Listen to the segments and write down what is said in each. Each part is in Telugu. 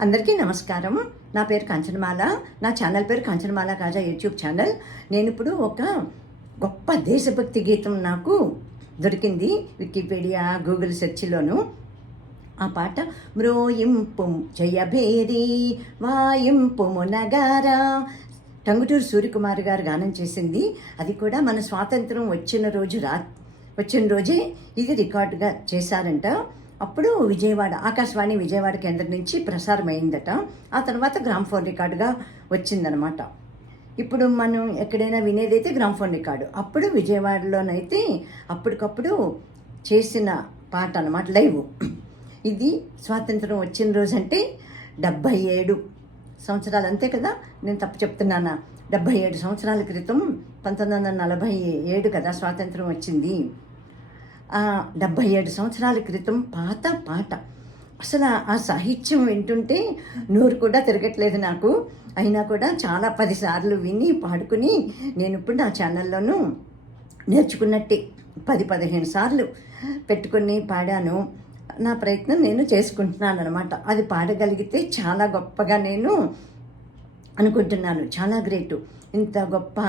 అందరికీ నమస్కారం. నా పేరు కంచనమాల. నా ఛానల్ పేరు కంచనమాల కాజా యూట్యూబ్ ఛానల్. నేను ఇప్పుడు ఒక గొప్ప దేశభక్తి గీతం నాకు దొరికింది వికీపీడియా గూగుల్ సెర్చ్లోను. ఆ పాట మ్రోయింపు జయభేరి వాయింపు మునగారా టంగుటూరు సూర్యకుమార్ గారు గానం చేసింది. అది కూడా మన స్వాతంత్రం వచ్చిన రోజు రా వచ్చిన రోజే ఇది రికార్డుగా చేశారంట. అప్పుడు విజయవాడ ఆకాశవాణి విజయవాడ కేంద్రం నుంచి ప్రసారం అయిందట. ఆ తర్వాత గ్రామ్ ఫోన్ రికార్డుగా వచ్చిందనమాట. ఇప్పుడు మనం ఎక్కడైనా వినేదైతే గ్రామ్ ఫోన్ రికార్డు అప్పుడు విజయవాడలోనైతే అప్పటికప్పుడు చేసిన పాట అనమాట లైవ్. ఇది స్వాతంత్రం వచ్చిన రోజు అంటే డెబ్భై ఏడు సంవత్సరాలు అంతే కదా? నేను తప్పు చెప్తున్నానా? డెబ్భై ఏడు సంవత్సరాల క్రితం పంతొమ్మిది వందల నలభై ఏడు కదా స్వాతంత్రం వచ్చింది. డెబ్భై ఏడు సంవత్సరాల క్రితం పాత పాట. అసలు ఆ- సాహిత్యం వింటుంటే నోరు కూడా తిరగట్లేదు నాకు. అయినా కూడా చాలా పదిసార్లు విని పాడుకుని నేను ఇప్పుడు నా ఛానల్లోనూ నేర్చుకున్నట్టే. పది పదిహేను సార్లు పెట్టుకుని పాడాను. నా ప్రయత్నం నేను చేసుకుంటున్నాను అనమాట అది పాడగలిగితే చాలా గొప్పగా నేను అనుకుంటున్నాను. చాలా గ్రేటు. ఇంత గొప్ప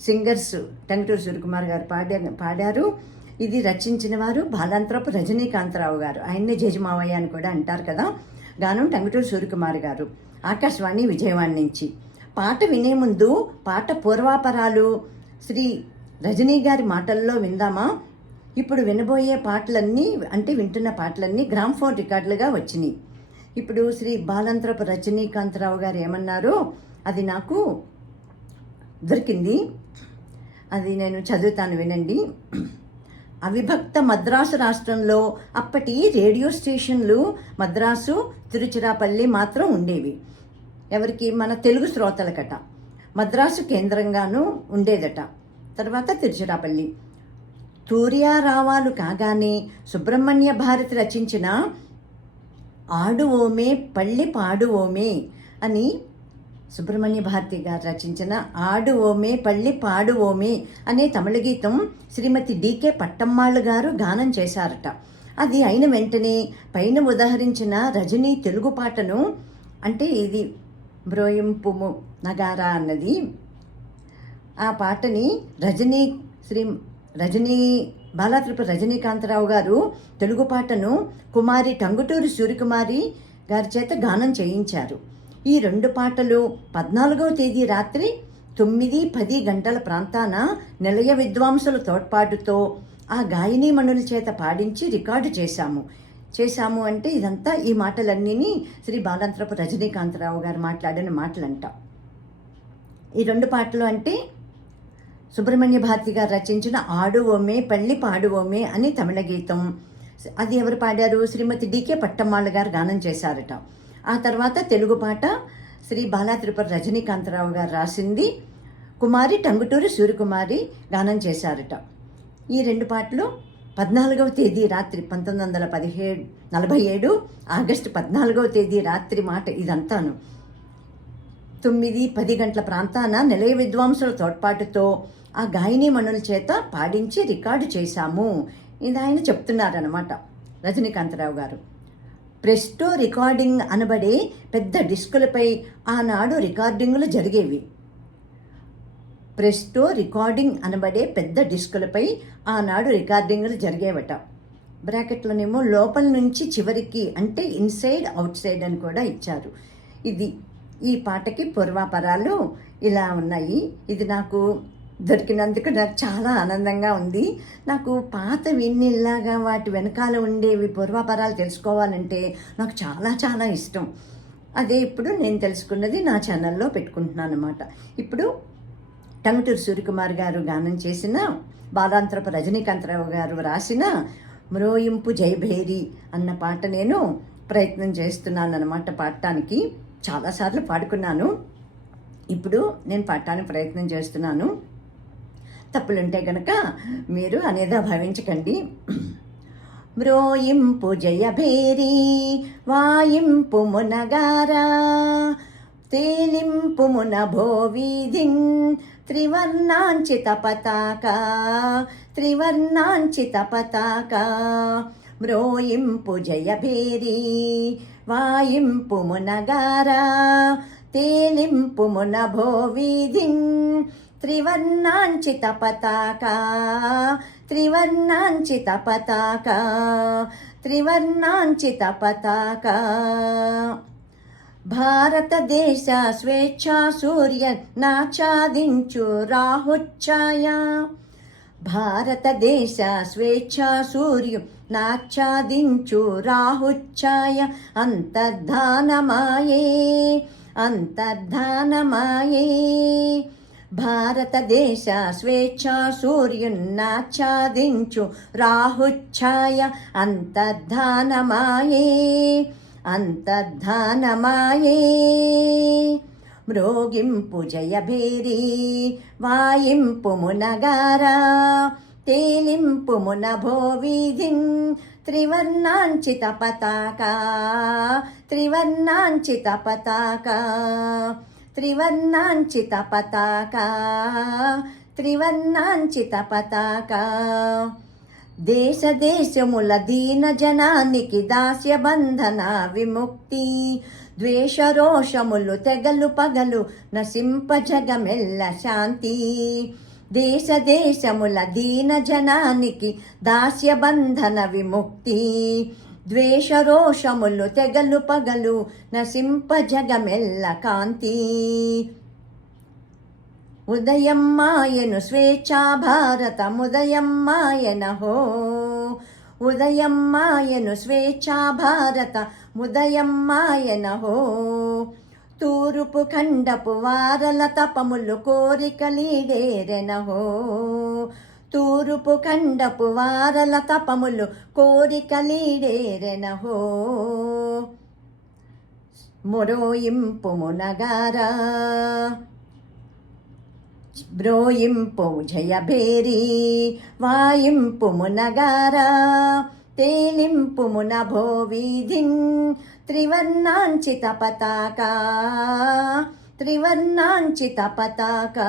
సింగర్స్ టంగుటూరు సూర్యకుమార్ గారు పాడా పాడారు. ఇది రచించిన వారు బాలాంతరపు రజనీకాంతరావు గారు. ఆయన్నే జజమావయ్య అని కూడా అంటారు కదా. గానం టంగుటూరు సూర్యకుమార్ గారు. ఆకాశవాణి విజయవాడ నుంచి. పాట వినే ముందు పాట పూర్వాపరాలు శ్రీ రజనీ గారి మాటల్లో విందామా? ఇప్పుడు వినబోయే పాటలన్నీ అంటే వింటున్న పాటలన్నీ గ్రామ్ఫోన్ రికార్డులుగా వచ్చినాయి. ఇప్పుడు శ్రీ బాలంత్రపు రజనీకాంతరావు గారు ఏమన్నారో? అది నాకు దొరికింది. అది నేను చదువుతాను వినండి. అవిభక్త మద్రాసు రాష్ట్రంలో అప్పటి రేడియో స్టేషన్లు మద్రాసు తిరుచిరాపల్లి మాత్రం ఉండేవి. ఎవరికి? మన తెలుగు శ్రోతలకట. మద్రాసు కేంద్రంగాను ఉండేదట. తర్వాత తిరుచిరాపల్లి. తూర్యారావాలు కాగానే సుబ్రహ్మణ్య భారతి రచించిన ఆడు ఓమే పళ్ళి పాడు ఓమే అని సుబ్రహ్మణ్య భారతి గారు రచించిన ఆడు ఓమే పళ్ళి పాడు ఓమే అనే తమిళ గీతం శ్రీమతి డికే పట్టమ్మాళ్ళు గారు గానం చేశారట. అది అయిన వెంటనే పైన ఉదహరించిన రజనీ తెలుగు పాటను అంటే ఇది బ్రోయింపుము నగారా అన్నది ఆ పాటని రజనీ శ్రీ రజనీ బాలాత్రిపు రజనీకాంతరావు గారు తెలుగు పాటను కుమారి టంగుటూరి సూర్యకుమారి గారి చేత గానం చేయించారు. ఈ రెండు పాటలు పద్నాలుగవ తేదీ రాత్రి తొమ్మిది పది గంటల ప్రాంతాన నిలయ విద్వాంసుల తోడ్పాటుతో ఆ గాయనీమణుల చేత పాడించి రికార్డు చేశాము. చేశాము అంటే ఇదంతా ఈ మాటలన్నీని శ్రీ బాలాంతరపు రజనీకాంతరావు గారు మాట్లాడిన మాటలంట. ఈ రెండు పాటలు అంటే సుబ్రహ్మణ్య భారతి గారు రచించిన ఆడు ఓమే పళ్ళి పాడు ఓమే అని తమిళ గీతం. అది ఎవరు పాడారు? శ్రీమతి డికే పట్టమ్మాళ్ళ గారు గానం చేశారట. ఆ తర్వాత తెలుగు పాట శ్రీ బాలా త్రిపుర రజనీకాంతరావు గారు రాసింది. కుమారి టంగుటూరి సూర్యకుమారి గానం చేశారట. ఈ రెండు పాటలు పద్నాలుగవ తేదీ రాత్రి పంతొమ్మిది వందల పదిహేడు నలభై ఏడు ఆగస్టు పద్నాలుగవ తేదీ రాత్రి మాట ఇదంతాను. తొమ్మిది పది గంటల ప్రాంతాన నిలయ విద్వాంసుల తోడ్పాటుతో ఆ గాయని మణుల చేత పాడించి రికార్డు చేశాము. ఇది ఆయన చెప్తున్నారనమాట రజనీకాంతరావు గారు. ప్రెస్టో రికార్డింగ్ అనబడే పెద్ద డిస్కులపై ఆనాడు రికార్డింగులు జరిగేవి. ప్రెస్టో రికార్డింగ్ అనబడే పెద్ద డిస్కులపై ఆనాడు రికార్డింగులు జరిగేవట. బ్రాకెట్లోనేమో లోపల నుంచి చివరికి అంటే ఇన్సైడ్ అవుట్ సైడ్ అని కూడా ఇచ్చారు. ఇది ఈ పాటకి పూర్వాపరాలు ఇలా ఉన్నాయి. ఇది నాకు దొరికినందుకు నాకు చాలా ఆనందంగా ఉంది. నాకు పాత విన్నిల్లాగా వాటి వెనకాల ఉండేవి పూర్వాపరాలు తెలుసుకోవాలంటే నాకు చాలా చాలా ఇష్టం. అదే ఇప్పుడు నేను తెలుసుకున్నది నా ఛానల్లో పెట్టుకుంటున్నాను అనమాట ఇప్పుడు టంగుటూరు సూర్యకుమార్ గారు గానం చేసిన బాలాంతరపు రజనీకాంతరావు గారు రాసిన మ్రోయింపు జయభేరి అన్న పాట నేను ప్రయత్నం చేస్తున్నాను అనమాట పాడటానికి చాలాసార్లు పాడుకున్నాను. ఇప్పుడు నేను పాడటానికి ప్రయత్నం చేస్తున్నాను. తప్పులుంటే గనక మీరు అనేదా భావించకండి. మ్రోయింపు జయభేరి వాయింపు మునగారా తేలింపు మున భోవీధిం త్రివర్ణాంచిత పతాక త్రివర్ణాంచిత పతాక. మ్రోయింపు జయభేరి వాయింపు మునగారా తేలింపు మున భోవీధిం త్రివర్ణాంచిత పతాక త్రివర్ణాంచిత పతాక త్రివర్ణాంచిత పతాక భారతదేశ స్వేచ్ఛా సూర్య నాచాదించు రాహుచ్ఛాయ. భారతదేశ స్వేచ్ఛా సూర్యు నాచాదించు రాహుచ్ఛాయ. అంతర్ధానమాయే అంతర్ధానమాయే. భారతదేశ స్వేచ్ఛా సూర్యున్నాచ్ఛాదించు రాహుఛాయ అంతర్ధానమాయే అంతర్ధానమాయే. మ్రోగింపు జయభేరి వాయింపు మునగారా తేలింపు మునభో వీధిం త్రివర్ణాంచిత పతాక త్రివర్ణాంచిత పతాక. త్రివర్ణాంచిత పతాకా త్రివర్ణాంచిత పతాకా దేశ దేశముల దీన జనానికి దాస్య బంధన విముక్తి ద్వేష రోషములు తెగలు పగలు నసింప జగమెల్ల శాంతి. దేశ దేశముల దీన జనానికి దాస్య బంధన విముక్తి ద్వేషరోషములు తెగలు పగలు నసింప జగమెల్ల కాంతి. ఉదయం మాయను స్వేచ్ఛా భారతముదయం మాయన హో. ఉదయం మాయను స్వేచ్ఛా భారత ముదయం మాయన హో. తూరుపు ఖండపు వారల తపములు కోరికలీడేరెన హో కండపు వారల తపములు కోరికలీడేరెన హో మొరోయింపు మునగారా బ్రోయింపు జయభేరి వాయింపు మునగారా తేలింపు మునభో వీధిం త్రివర్ణాంచిత పతాక త్రివర్ణాంచిత పతాకా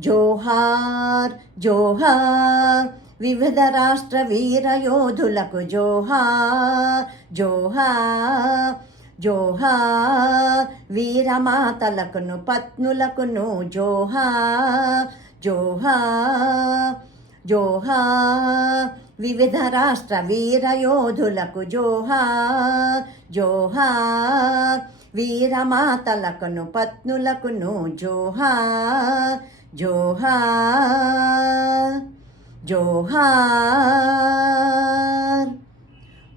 జోహార్ జోహార్. వివిధ రాష్ట్ర వీర యోధులకు జోహార్ జోహార్ జోహార్. వీరమాతలకును పత్నులకును జోహార్ జోహార్ జోహార్. వివిధ రాష్ట్ర వీర యోధులకు జోహార్ జోహార్. వీరమాతలకును పత్నులకును జోహార్. జోహార్ జోహార్.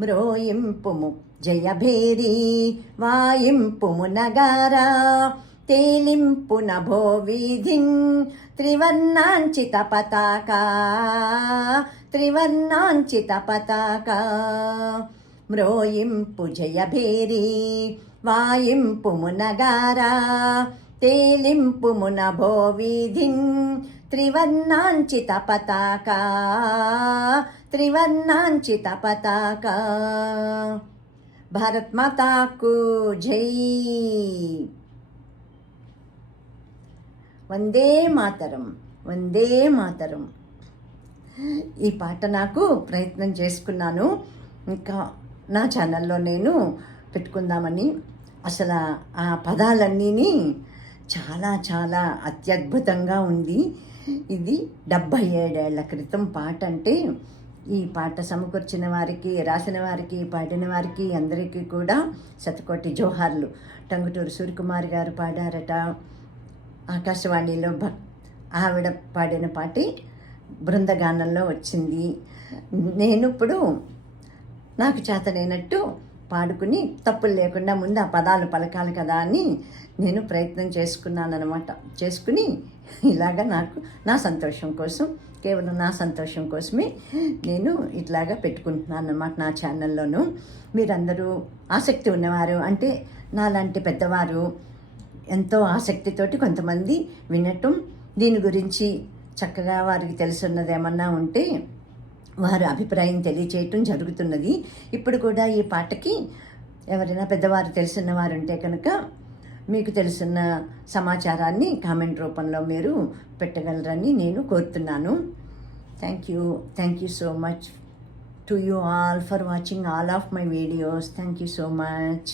మ్రోయింపుము జయభేరి వాయింపుము నగారా తేలింపు నభో వీధిం త్రివర్ణాంచిత పతాకా త్రివర్ణాంచిత పతాకా. మ్రోయింపు జయభేరి వాయింపుము నగారా తేలింపు మునభో వీధిం త్రివర్ణాంచిత పతాకా త్రివర్ణాంచిత పతాకా భారత్ మాతాకు జై. వందే మాతరం వందే మాతరం. ఈ పాట నాకు ప్రయత్నం చేసుకున్నాను. ఇంకా నా ఛానల్లో నేను పెట్టుకుందామని. అసలు ఆ పదాలన్నీని చాలా చాలా అత్యద్భుతంగా ఉంది. ఇది డెబ్భై ఏడేళ్ళ క్రితం పాట అంటే ఈ పాట సమకూర్చిన వారికి రాసిన వారికి పాడిన వారికి అందరికీ కూడా శతకోటి జోహార్లు. టంగుటూరు సూర్యకుమార్ గారు పాడారట. ఆకాశవాణిలో భక్ ఆవిడ పాడిన పాటి బృందగానంలో వచ్చింది. నేను ఇప్పుడు నాకు చేతనైనట్టు పాడుకుని తప్పులు లేకుండా ముందు ఆ పదాలు పలకాలి కదా అని నేను ప్రయత్నం చేసుకున్నాను అనమాట చేసుకుని ఇలాగ నాకు నా సంతోషం కోసం కేవలం నా సంతోషం కోసమే నేను ఇట్లాగా పెట్టుకుంటున్నాను అనమాట నా ఛానల్లోనూ. మీరందరూ ఆసక్తి ఉన్నవారు అంటే నాలాంటి పెద్దవారు ఎంతో ఆసక్తితోటి కొంతమంది వినటం దీని గురించి చక్కగా వారికి తెలుసున్నది ఏమన్నా ఉంటే వారు అభిప్రాయం తెలియచేయటం జరుగుతున్నది. ఇప్పుడు కూడా ఈ పాటకి ఎవరైనా పెద్దవారు తెలిసిన వారు ఉంటే కనుక మీకు తెలిసిన సమాచారాన్ని కామెంట్ రూపంలో మీరు పెట్టగలరని నేను కోరుతున్నాను. Thank you thank you so much to you all for watching all of my videos thank you so much